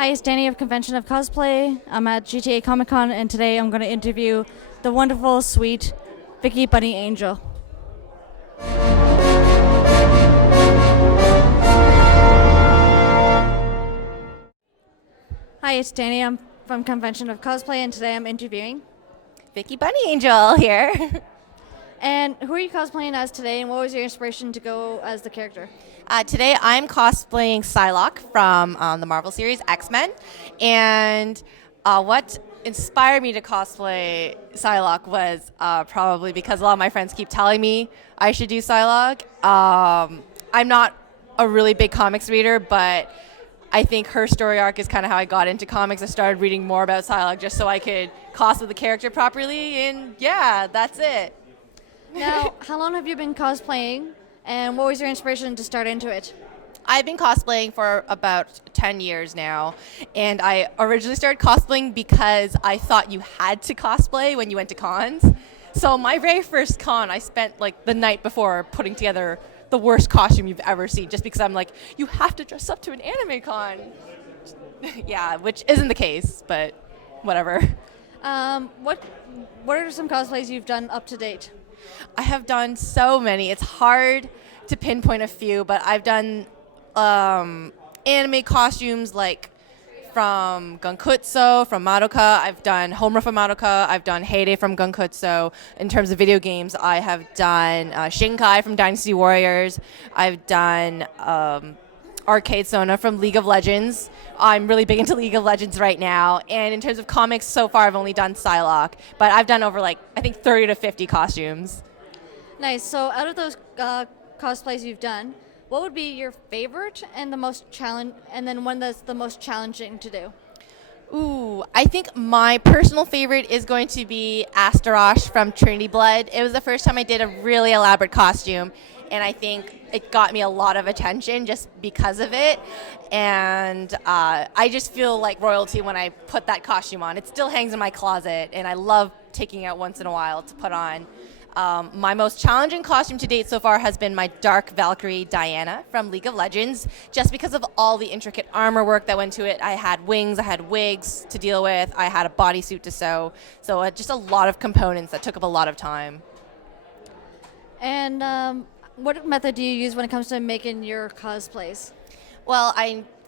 Hi, it's Dani of Convention of Cosplay. I'm at GTA Comic Con, and today I'm going to interview the wonderful, sweet Vickybunnyangel. Hi, it's Dani. I'm from Convention of Cosplay, and today I'm interviewing. Vickybunnyangel here. And who are you cosplaying as today, and what was your inspiration to go as the character? Today I'm cosplaying Psylocke from the Marvel series X-Men. And what inspired me to cosplay Psylocke was probably because a lot of my friends keep telling me I should do Psylocke. I'm not a really big comics reader, but I think her story arc is kind of how I got into comics. I started reading more about Psylocke just so I could cosplay the character properly, and yeah, that's it. Now, how long have you been cosplaying, and what was your inspiration to start into it? I've been cosplaying for about 10 years now, and I originally started cosplaying because I thought you had to cosplay when you went to cons. So my very first con, I spent like the night before putting together the worst costume you've ever seen, just because I'm like, you have to dress up to an anime con. Yeah, which isn't the case, but whatever. What are some cosplays you've done up to date? I have done so many. It's hard to pinpoint a few, but I've done anime costumes like from Gunkutsu, from Madoka. I've done Homura from Madoka. I've done Heyday from Gunkutsu. In terms of video games, I have done Shinkai from Dynasty Warriors. I've done Arcade Sona from League of Legends. I'm really big into League of Legends right now. And in terms of comics, so far I've only done Psylocke, but I've done over I think 30 to 50 costumes. Nice. So, out of those cosplays you've done, what would be your favorite and the most and then one that's the most challenging to do? Ooh, I think my personal favorite is going to be Astaroth from Trinity Blood. It was the first time I did a really elaborate costume, and I think it got me a lot of attention just because of it. And I just feel like royalty when I put that costume on. It still hangs in my closet, and I love taking it out once in a while to put on. My most challenging costume to date so far has been my Dark Valkyrie Diana from League of Legends, just because of all the intricate armor work that went to it. I had wings, I had wigs to deal with, I had a bodysuit to sew, so just a lot of components that took up a lot of time. And what method do you use when it comes to making your cosplays? Well,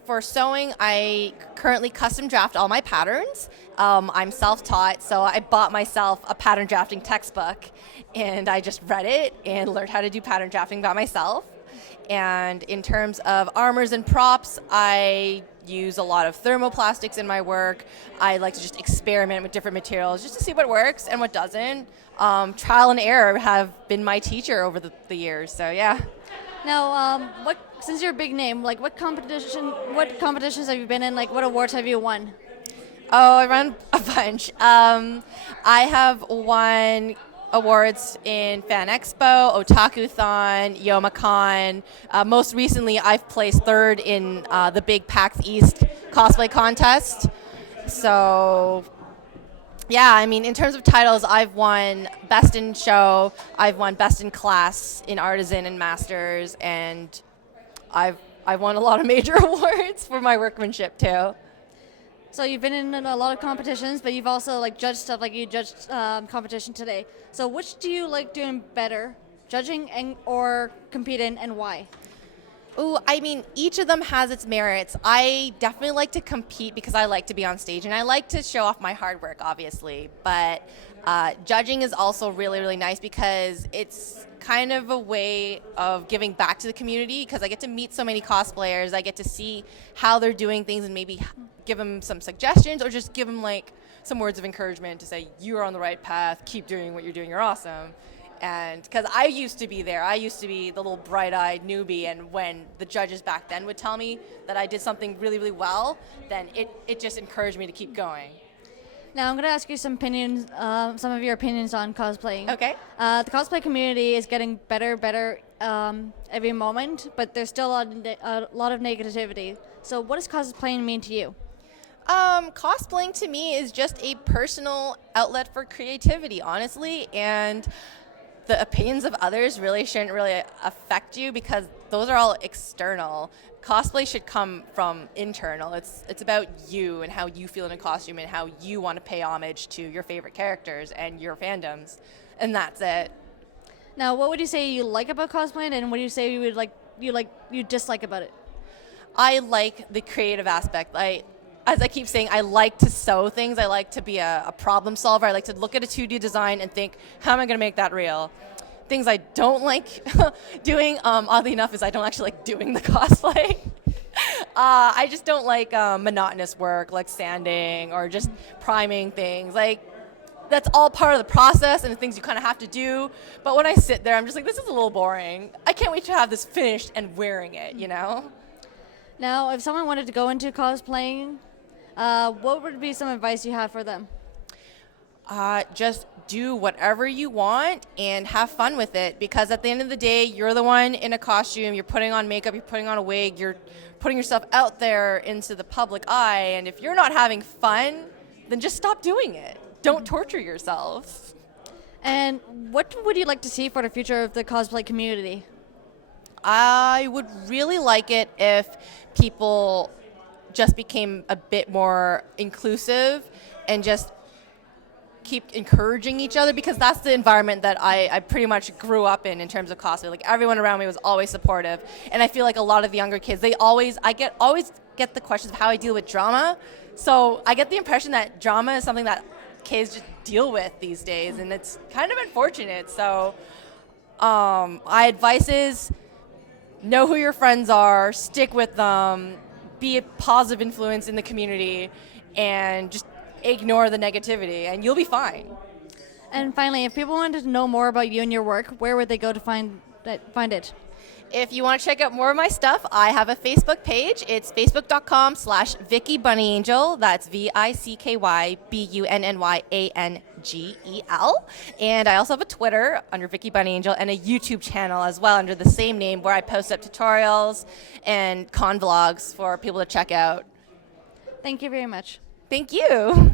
for sewing, I currently custom draft all my patterns. I'm self-taught, so I bought myself a pattern drafting textbook, and I just read it and learned how to do pattern drafting by myself. And in terms of armors and props, I use a lot of thermoplastics in my work. I like to just experiment with different materials just to see what works and what doesn't. Trial and error have been my teacher over the years, so yeah. Now, since you're a big name, what competitions have you been in? What awards have you won? Oh, I run a bunch. I have won awards in Fan Expo, Otaku-thon, Youmacon. Most recently, I've placed third in the big PAX East cosplay contest. So, yeah, I mean, in terms of titles, I've won Best in Show, I've won Best in Class in Artisan and Masters, and I've won a lot of major awards for my workmanship too. So you've been in a lot of competitions, but you've also judged stuff. You judged competition today. So which do you like doing better, judging or competing, and why? Ooh, I mean, each of them has its merits. I definitely like to compete because I like to be on stage, and I like to show off my hard work, obviously. But judging is also really, really nice because it's kind of a way of giving back to the community, because I get to meet so many cosplayers. I get to see how they're doing things and maybe give them some suggestions, or just give them some words of encouragement to say, you're on the right path, keep doing what you're doing, you're awesome. And because I used to be there, I used to be the little bright-eyed newbie, and when the judges back then would tell me that I did something really, really well, then it just encouraged me to keep going. Now I'm going to ask you some of your opinions on cosplaying. Okay. The cosplay community is getting better every moment, but there's still a lot of negativity. So what does cosplaying mean to you? Cosplaying to me is just a personal outlet for creativity, honestly, and the opinions of others really shouldn't really affect you because those are all external. Cosplay should come from internal. It's about you and how you feel in a costume and how you want to pay homage to your favorite characters and your fandoms, and that's it. Now, what would you say you like about cosplaying, and what do you say you dislike about it? I like the creative aspect. As I keep saying, I like to sew things. I like to be a problem solver. I like to look at a 2D design and think, how am I going to make that real? Things I don't like doing, oddly enough, is I don't actually like doing the cosplay. I just don't like monotonous work, like sanding or just priming things. Like, that's all part of the process and the things you kind of have to do. But when I sit there, I'm just like, this is a little boring. I can't wait to have this finished and wearing it, you know? Now, if someone wanted to go into cosplaying, what would be some advice you have for them? Just do whatever you want and have fun with it, because at the end of the day, you're the one in a costume, you're putting on makeup, you're putting on a wig, you're putting yourself out there into the public eye, and if you're not having fun, then just stop doing it. Don't torture yourself. And what would you like to see for the future of the cosplay community? I would really like it if people just became a bit more inclusive and just keep encouraging each other, because that's the environment that I pretty much grew up in terms of cosplay. Like, everyone around me was always supportive, and I feel like a lot of the younger kids, I always get the questions of how I deal with drama. So I get the impression that drama is something that kids just deal with these days, and it's kind of unfortunate. So my advice is, know who your friends are, stick with them, be a positive influence in the community, and just ignore the negativity, and you'll be fine. And finally, if people wanted to know more about you and your work, where would they go to find it? If you want to check out more of my stuff, I have a Facebook page. It's facebook.com/Vickybunnyangel. That's VICKYBUNNYANGEL. And I also have a Twitter under Vickybunnyangel and a YouTube channel as well under the same name, where I post up tutorials and con vlogs for people to check out. Thank you very much. Thank you.